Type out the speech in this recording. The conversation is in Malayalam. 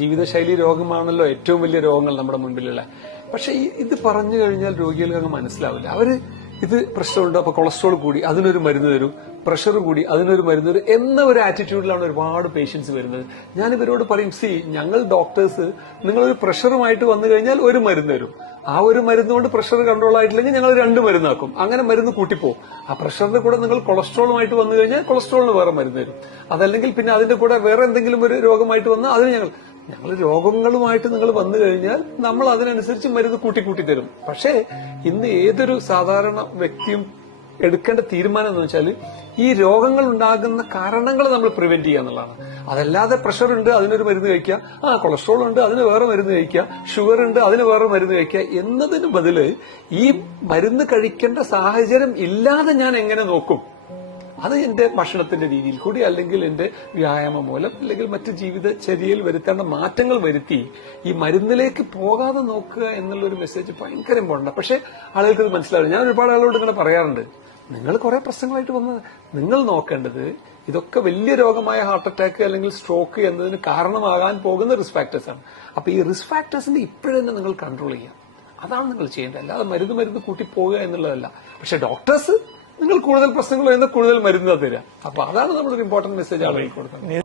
ജീവിതശൈലി രോഗമാണല്ലോ ഏറ്റവും വലിയ രോഗങ്ങൾ നമ്മുടെ മുൻപിലുള്ള. പക്ഷെ ഇത് പറഞ്ഞു കഴിഞ്ഞാൽ രോഗികൾക്ക് അങ്ങ് മനസ്സിലാവില്ല. അവര് ഇത് പ്രശ്നമുണ്ട്, അപ്പൊ കൊളസ്ട്രോൾ കൂടി അതിനൊരു മരുന്ന് തരും, പ്രഷർ കൂടി അതിനൊരു മരുന്ന് തരും എന്ന ഒരു ആറ്റിറ്റ്യൂഡിലാണ് ഒരുപാട് പേഷ്യൻസ് വരുന്നത്. ഞാൻ ഇവരോട് പറയും, ഞങ്ങൾ ഡോക്ടേഴ്സ് നിങ്ങളൊരു പ്രഷറുമായിട്ട് വന്നു കഴിഞ്ഞാൽ ഒരു മരുന്ന് തരും, ആ ഒരു മരുന്ന് കൊണ്ട് പ്രഷർ കൺട്രോൾ ആയിട്ടില്ലെങ്കിൽ ഞങ്ങൾ 2 മരുന്നാക്കും, അങ്ങനെ മരുന്ന് കൂട്ടിപ്പോവും. ആ പ്രഷറിന്റെ കൂടെ നിങ്ങൾ കൊളസ്ട്രോളുമായിട്ട് വന്നു കഴിഞ്ഞാൽ കൊളസ്ട്രോളിന് വേറെ മരുന്ന് തരും, അതല്ലെങ്കിൽ പിന്നെ അതിന്റെ കൂടെ വേറെ എന്തെങ്കിലും ഒരു രോഗമായിട്ട് വന്നാൽ അതിന് ഞങ്ങൾ രോഗങ്ങളുമായിട്ട് നിങ്ങൾ വന്നു കഴിഞ്ഞാൽ നമ്മൾ അതിനനുസരിച്ച് മരുന്ന് കൂട്ടി തരും. പക്ഷേ ഇന്ന് ഏതൊരു സാധാരണ വ്യക്തിയും എടുക്കേണ്ട തീരുമാനം എന്ന് വെച്ചാൽ ഈ രോഗങ്ങൾ ഉണ്ടാകുന്ന കാരണങ്ങൾ നമ്മൾ പ്രിവെന്റ് ചെയ്യുക എന്നുള്ളതാണ്. അതല്ലാതെ പ്രഷർ ഉണ്ട് അതിനൊരു മരുന്ന് കഴിക്കുക, കൊളസ്ട്രോൾ ഉണ്ട് അതിന് വേറെ മരുന്ന് കഴിക്കുക, ഷുഗർ ഉണ്ട് അതിന് വേറെ മരുന്ന് കഴിക്കുക എന്നതിന് ബദല് ഈ മരുന്ന് കഴിക്കേണ്ട സാഹചര്യം ഇല്ലാതെ ഞാൻ എങ്ങനെ നോക്കും, അത് എന്റെ ഭക്ഷണത്തിന്റെ രീതിയിൽ കൂടി അല്ലെങ്കിൽ എന്റെ വ്യായാമം മൂലം അല്ലെങ്കിൽ മറ്റു ജീവിതചര്യയിൽ വരുത്തേണ്ട മാറ്റങ്ങൾ വരുത്തി ഈ മരുന്നിലേക്ക് പോകാതെ നോക്കുക എന്നുള്ളൊരു മെസ്സേജ് ഭയങ്കര ഇമ്പോർട്ടന്റ്. പക്ഷെ ആളുകൾക്ക് ഇത് മനസ്സിലാവില്ല. ഞാൻ ഒരുപാട് ആളുകളോട് ഇങ്ങനെ പറയാറുണ്ട്, നിങ്ങൾ കുറെ പ്രശ്നങ്ങളായിട്ട് വന്ന് നിങ്ങൾ നോക്കേണ്ടത് ഇതൊക്കെ വലിയ രോഗമായ ഹാർട്ട് അറ്റാക്ക് അല്ലെങ്കിൽ സ്ട്രോക്ക് എന്നതിന് കാരണമാകാൻ പോകുന്ന റിസ്ക് ഫാക്ടേഴ്സ് ആണ്. അപ്പൊ ഈ റിസ്ക് ഫാക്ടേഴ്സിന്റെ ഇപ്പോഴെന്നെ നിങ്ങൾ കൺട്രോൾ ചെയ്യുക, അതാണ് നിങ്ങൾ ചെയ്യേണ്ടത്. അല്ലാതെ മരുന്ന് കൂട്ടി പോകുക എന്നുള്ളതല്ല. പക്ഷെ ഡോക്ടേഴ്സ് നിങ്ങൾ കൂടുതൽ പ്രശ്നങ്ങൾ വരുന്ന കൂടുതൽ മരുന്ന് തരിക. അപ്പൊ അതാണ് നമ്മളൊരു ഇമ്പോർട്ടന്റ് മെസ്സേജ് ആളുകൾക്ക് കൊടുക്കുന്നത്.